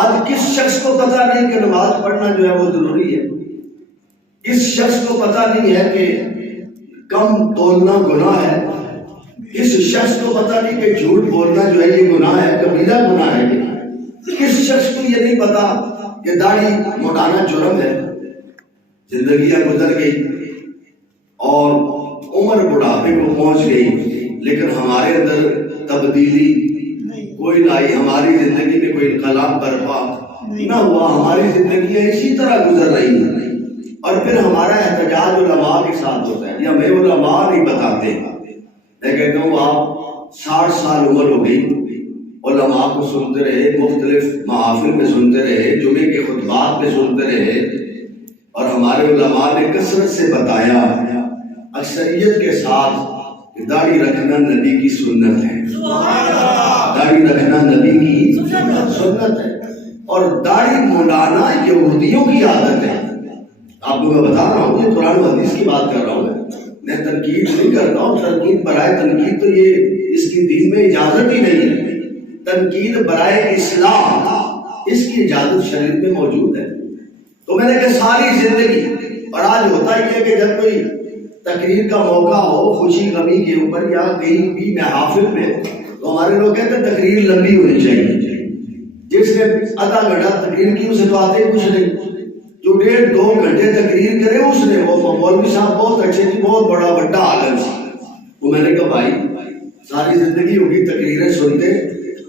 آج کس شخص کو پتہ نہیں کہ نماز پڑھنا جو ہے وہ ضروری ہے؟ اس شخص کو پتہ نہیں ہے کہ کم تولنا گناہ ہے؟ اس شخص کو پتہ نہیں کہ جھوٹ بولنا جو ہے یہ گناہ ہے، کبیرہ گناہ ہے یہ؟ کس شخص کو یہ نہیں پتا کہ داڑھی موٹانا جرم ہے؟ زندگیاں گزر گئی اور عمر بڑھاپے کو پہنچ گئی، لیکن ہمارے اندر تبدیلی کوئی نہ آئی، ہماری زندگی میں کوئی انقلاب برپا نہ ہوا، ہماری زندگیاں اسی طرح گزر رہی ہیں۔ اور پھر ہمارا احتجاج علماء کے ساتھ ہوتا ہے، یہ ہمیں علماء نہیں بتاتے۔ میں کہتا ہوں آپ 60 سال عمر ہو گئی، علماء کو سنتے رہے، مختلف محافل میں سنتے رہے، جمعے کے خطبات میں سنتے رہے، اور ہمارے علماء نے کثرت سے بتایا اکثریت کے ساتھ کہ داڑھی رکھنا نبی کی سنت ہے، داڑھی رکھنا نبی کی سنت ہے، اور داڑھی منڈانا یہودیوں کی عادت ہے۔ آپ کو میں بتا رہا ہوں، یہ قرآن و حدیث کی بات کر رہا ہوں، میں تنقید نہیں کرتا ہوں، تنقید برائے تنقید تو یہ اس کی دین میں اجازت ہی نہیں ہے، تنقید برائے اصلاح اس کی اجازت شریعت میں موجود ہے۔ تو میں نے کہا ساری زندگی، اور آج ہوتا ہی ہے کہ جب کوئی تقریر کا موقع ہو خوشی غمی کے اوپر یا کہیں بھی محافل میں، تو ہمارے لوگ کہتے ہیں تقریر لمبی ہونی چاہیے، جس نے آدھا گھنٹہ تقریر کی اسے تو آتے کچھ نہیں، جو 1.5-2 گھنٹے تقریر کرے اس نے، وہ مولوی صاحب بہت اچھے تھی، بہت بڑا بڑا عالم سی۔ وہ میں نے کہا بھائی ساری زندگی ہوگی تقریریں سنتے،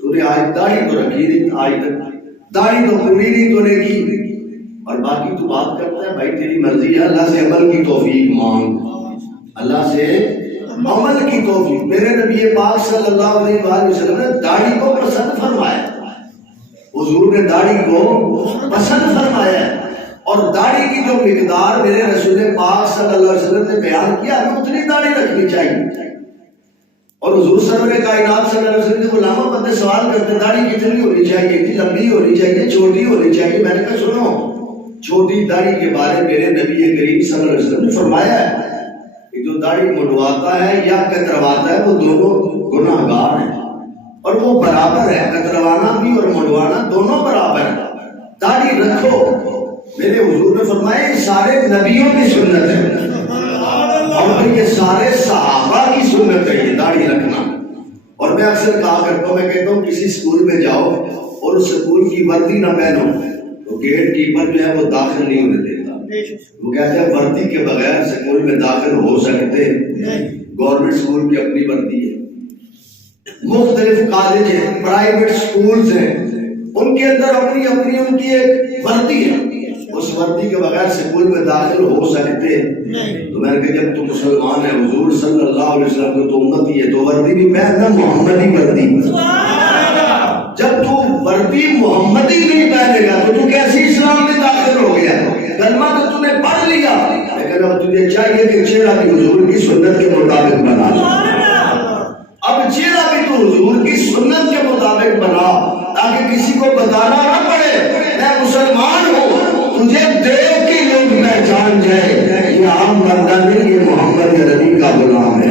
تو نے آج داڑھی تو رکھی نہیں، آج تک داڑھی تو پوری نہیں تو نے کی، اور باقی تو بات کرتا ہے بھائی تیری مرضی ہے، اللہ سے عمل کی توفیق مانگ، اللہ سے عمل کی توفیق۔ میرے نبی پاک صلی اللہ علیہ وآلہ وسلم نے داڑھی کو پسند فرمایا، حضور نے داڑھی کو پسند فرمایا، اور داڑھی کی جو مقدار میرے رسول پاک صلی اللہ علیہ وسلم نے بیان کیا ہمیں اتنی داڑھی رکھنی چاہیے۔ اور حضور سرور کائنات صلی اللہ علیہ وسلم کے غلاموں بندے سوال کرتے داڑھی کتنی ہونی چاہیے، اتنی لمبی ہونی چاہیے، چھوٹی ہونی چاہیے؟ میں نے کہا سنو، چھوٹی داڑھی کے بارے میرے نبی کریم صلی اللہ علیہ وسلم نے فرمایا ہے کہ جو داڑھی منڈواتا ہے یا کترواتا ہے وہ دونوں گناہ گار ہیں، اور وہ برابر ہے، کتروانا بھی اور منڈوانا دونوں برابر ہیں۔ داڑھی رکھو، میرے حضور نے فرمایا یہ سارے نبیوں کی سنت ہے، اور پھر یہ سارے صحابہ کی سنت ہے یہ داڑھی رکھنا۔ اور میں اکثر کہا کرتا ہوں، میں کہتا ہوں کسی اسکول میں جاؤ اور اس اسکول کی وردی نہ پہنو تو گیٹ کیپر جو ہے وہ داخل نہیں ہونے دیتا، وہ کہتے ہیں وردی کے بغیر اسکول میں داخل ہو سکتے؟ گورنمنٹ اسکول کی اپنی وردی ہے، مختلف کالج ہیں، پرائیویٹ سکولز ہیں، ان کے اندر اپنی اپنی ان کی ایک وردی ہے، اس وردی کے بغیر سکول میں داخل ہو سکتے؟ تو میں نے کہا جب تو مسلمان ہے، حضور صلی اللہ علیہ وسلم کو تو امتی ہے، تو وردی بھی پہننا محمدی وردی۔ جب تو وردی محمدی نہیں پہنے گا تو کیسی اسلام میں داخل ہو گیا؟ کلمہ تو تو نے پڑھ لیا، لیکن اب تجھے چاہیے کہ چہرہ بھی حضور کی سنت کے مطابق بنا، اب چہرہ بھی تو حضور کی سنت کے مطابق بنا، تاکہ کسی کو بتانا نہ پڑے میں مسلمان ہوں، تجھے دیکھ کے لوگ پہچان جائے یہ عام بندہ نہیں، یہ محمد عربی کا غلام ہے۔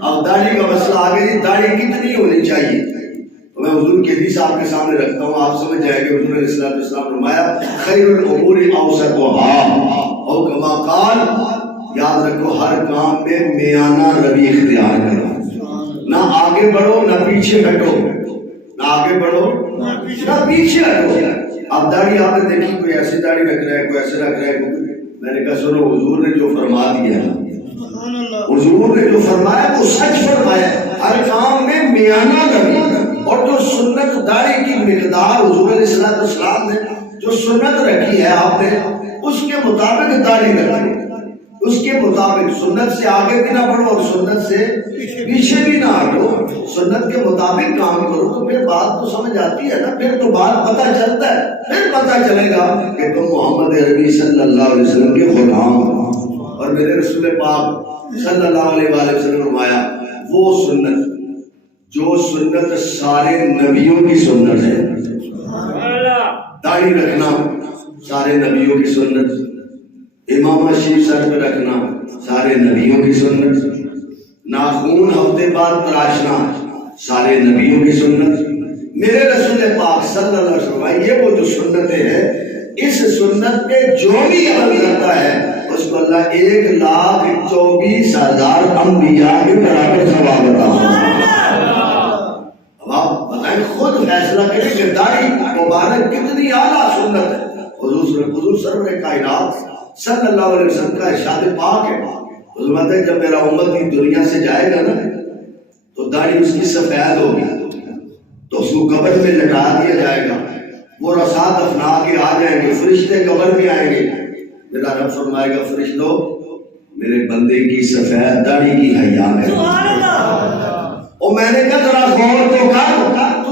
اب داڑھی کا مسئلہ آگے، داڑھی کتنی ہونی چاہیے؟ تو میں حضور کی حدیث آپ کے سامنے رکھتا ہوں، آپ سمجھ جائیں گے۔ حضور علیہ السلام نے فرمایا خیر الامور اوسطها، او کما قال، یاد رکھو ہر کام میں میانہ روی اختیار کرو، نہ آگے بڑھو نہ پیچھے ہٹو، نہ آگے بڑھو نہ پیچھے ہٹو۔ اب داڑھی آپ نے دیکھی، کوئی ایسی داڑھی رکھ رہا ہے، کوئی ایسے رکھ رہا ہے، میں نے کہا سنو حضور نے جو فرما دیا، حضور نے جو فرمایا وہ سچ فرمایا، ہر کام میں میانہ روی، اور جو سنت داڑھی کی مقدار حضور علیہ السلام نے جو سنت رکھی ہے آپ نے اس کے مطابق داڑھی رکھی، اس کے مطابق سنت سے آگے بھی نہ بڑھو اور سنت سے پیچھے بھی نہ ہٹو، سنت کے مطابق کام کرو، تو پھر بات تو سمجھ آتی ہے نا، پھر تو بات پتہ چلتا ہے، پھر پتہ چلے گا کہ تم محمد عربی صلی اللہ علیہ وسلم کے غلام ہو۔ اور میرے رسول پاک صلی اللہ علیہ وآلہ وسلم نے فرمایا وہ سنت جو سنت سارے نبیوں کی سنت ہے، داڑھی رکھنا سارے نبیوں کی سنت، امامہ شریف سر پہ رکھنا سارے نبیوں کی سنت، ناخون ہفتے بعد تراشنا سارے نبیوں کی سنت، میرے رسول پاک صلی اللہ علیہ وسلم یہ وہ جو سنتیں ہیں، اس سنت پہ جو بھی عمل کرتا ہے اس کو اللہ 1,24,000 انبیاء کے برابر ثواب عطا فرمائے۔ اب آپ بتائیں، خود فیصلہ کریں کہ داڑھی مبارک کتنی اعلیٰ سنت ہے۔ حضور سرور کائنات صلی اللہ علیہ وسلم کا ارشاد پاک ہے، حضور کہتے ہیں جب میرا امتی دنیا سے جائے گا نا تو داڑھی اس کی سفید ہوگی، تو اس کو قبر میں لٹا دیا جائے گا، وہ رسا دفنا کے آ جائیں گے، فرشتے قبر میں آئیں گے، میرا رب فرمائے گا فرشتوں میرے بندے کی سفید داڑھی کی حیا ہے۔ اور میں نے کہا ذرا غور تو کر،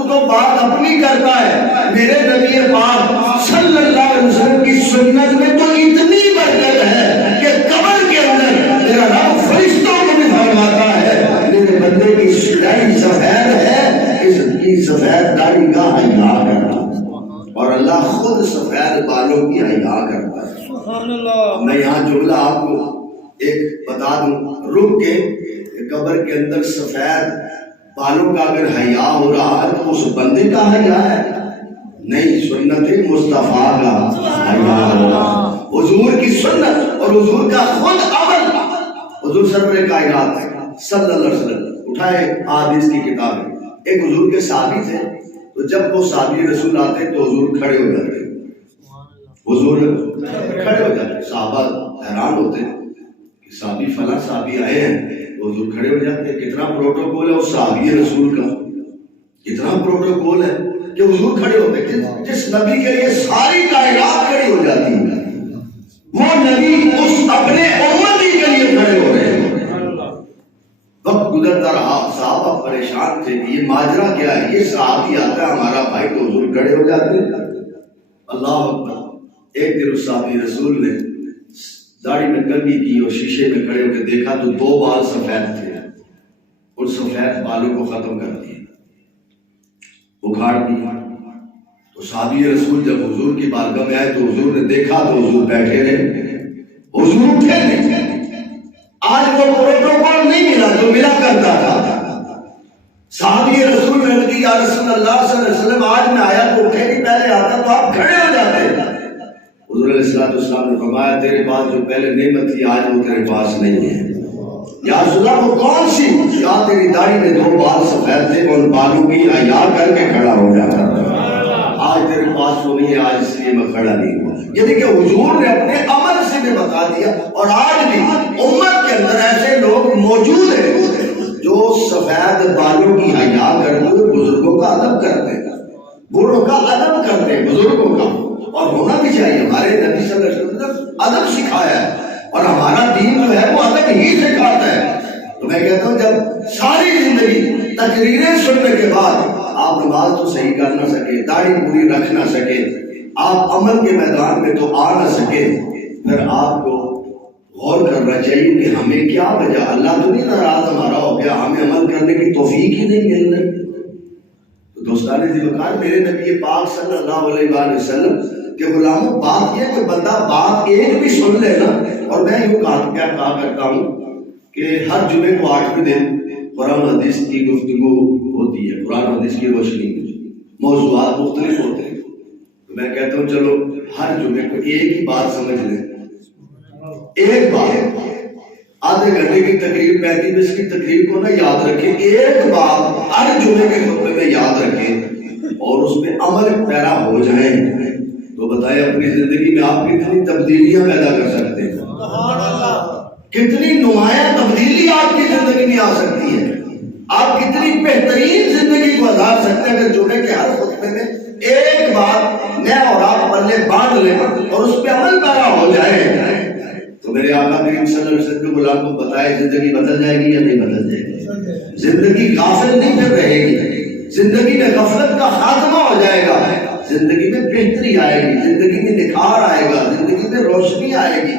تو بات اپنی کرتا ہے، میرے نبی پاک صلی اللہ علیہ وسلم کی سنت میں تو اتنی برکت ہے کہ قبر کے اندر میرا رب فرشتوں کو بھی فرماتا ہے میرے بندے کی داڑھی سفید ہے، اس کی سفید داڑھی کا حیا کرنا، اور اللہ خود سفید بالوں کی حیا کرتا ہے۔ میں یہاں جملہ آپ کو ایک بتا دوں رک کے، قبر کے اندر سفید بالوں کا اگر حیا ہو رہا ہے تو اس بندے کا حیا ہے؟ نہیں، سنت مصطفیٰ کا حیا ہو رہا ہے، حضور کی سنت اور حضور کا خود عمل۔ حضور سرور کائنات صلی اللہ علیہ وسلم اٹھائے احادیث کی کتابیں، ایک حضور کے صحابی تھے، تو جب وہ صحابی رسول آتے تو حضور کھڑے ہو جاتے، حضور کھڑے ہو جاتے، صحابہ حیران ہوتے کہ صحابی فلاں صحابی آئے ہیں، حضور کھڑے ہو جاتے۔ کتنا پروٹوکول ہے اس صحابی رسول کا، کتنا پروٹوکول ہے کہ حضور کھڑے ہوتے، جس نبی کے لیے ساری کائنات کھڑی ہو جاتی ہے، وہ نبی اس اپنے امتی کے لیے کھڑے ہو رہے ہیں۔ وقت گزرتا رہا، صحابہ پریشان تھے کہ یہ ماجرا کیا ہے، یہ صحابی آتا ہے ہمارا بھائی تو حضور کھڑے ہو جاتے ہیں۔ اللہ اکبر۔ ایک دن اس صحابی رسول نے داڑھی میں کنگھی کی اور شیشے میں کھڑے ہو کے دیکھا تو 2 بال سفید تھے، ان سفید بالوں کو ختم کر دیا، اکھاڑ دیا۔ تو صحابی رسول جب حضور کی بارگاہ میں آئے تو حضور نے دیکھا تو حضور بیٹھے رہے، حضور اٹھے نہیں۔ آج وہ پروٹوکول نہیں ملا جو ملا کرتا تھا۔ صحابی رسول نے کہا یا رسول اللہ صلی اللہ علیہ وسلم آج میں آیا تو اٹھے نہیں، پہلے آتا تو آپ کھڑے ہو جاتے۔ حضور علیہ السلام نے فرمایا تیرے پاس جو پہلے نعمت تھی آج وہ تیرے پاس نہیں ہے۔ یا رسول اللہ وہ کون سی؟ یا تیری داڑھی میں 2 بال سفید تھے، ان بالوں کی حیا کر کے کھڑا ہو جاتا تھا، آج تیرے پاس وہ نہیں ہے، آج اس لیے میں کھڑا نہیں ہوا۔ یعنی کہ حضور نے اپنے عمل سے بھی بتا دیا۔ اور آج بھی امت کے اندر ایسے لوگ موجود ہیں جو سفید بالوں کی حیا کرتے ہوئے بزرگوں کا ادب کرتے ہیں، بوڑھوں کا ادب کرتے ہیں، بزرگوں کا، اور ہونا بھی چاہیے۔ ہمارے نبی صلی اللہ علیہ وسلم نے ادب سکھایا ہے اور ہمارا دین جو ہے وہ ادب ہی سکھاتا ہے۔ تو میں کہتا ہوں جب ساری زندگی تقریریں سننے کے بعد آپ نماز تو صحیح کر نہ سکے، داڑھی پوری رکھ نہ سکے، آپ عمل کے میدان میں تو آ نہ سکے، پھر آپ کو غور کرنا چاہیے کہ ہمیں کیا وجہ، اللہ تو نہیں ناراض ہمارا ہو گیا، ہمیں عمل کرنے کی توفیق ہی نہیں مل رہی۔ تو دوستان ذوالفقار میرے نبی پاک صلی اللہ علیہ وآلہ وسلم کہ غلاموں بات یہ کہ بندہ بات ایک بھی سن لے نا، اور میں یوں کہا کرتا ہوں کہ ہر جمعے کو 8ویں دن قرآن حدیث کی گفتگو ہوتی ہے، قرآن حدیث کی روشنی میں موضوعات مختلف ہوتے ہیں، تو میں کہتا ہوں چلو ہر جمعے کو ایک ہی بات سمجھ لیں، ایک بات، آدھے گھنٹے کی تقریر 35 منٹ کی تقریر کو نہ یاد رکھیں، ایک بات ہر جمعے کے خطبے میں یاد رکھیں اور اس میں عمل پیرا ہو جائیں، تو بتائیں اپنی زندگی میں آپ کتنی تبدیلیاں پیدا کر سکتے ہیں، کتنی نمایاں تبدیلی آپ کی زندگی میں آ سکتی ہے، آپ کتنی بہترین زندگی گزار سکتے ہیں اگر جمعے کے ہر خطبے میں ایک بات میں اور آپ پلے باندھ لیں اور اس پہ عمل پیرا ہو جائے، تو میرے آقا کریم صلی اللہ علیہ وسلم کے غلام کو بتائے زندگی بدل جائے گی یا نہیں بدل جائے گی؟ زندگی غافل نہیں پھر رہے گی، زندگی میں غفلت کا خاتمہ ہو جائے گا، زندگی میں بہتری آئے گی، زندگی میں نکھار آئے گا، زندگی میں روشنی آئے گی،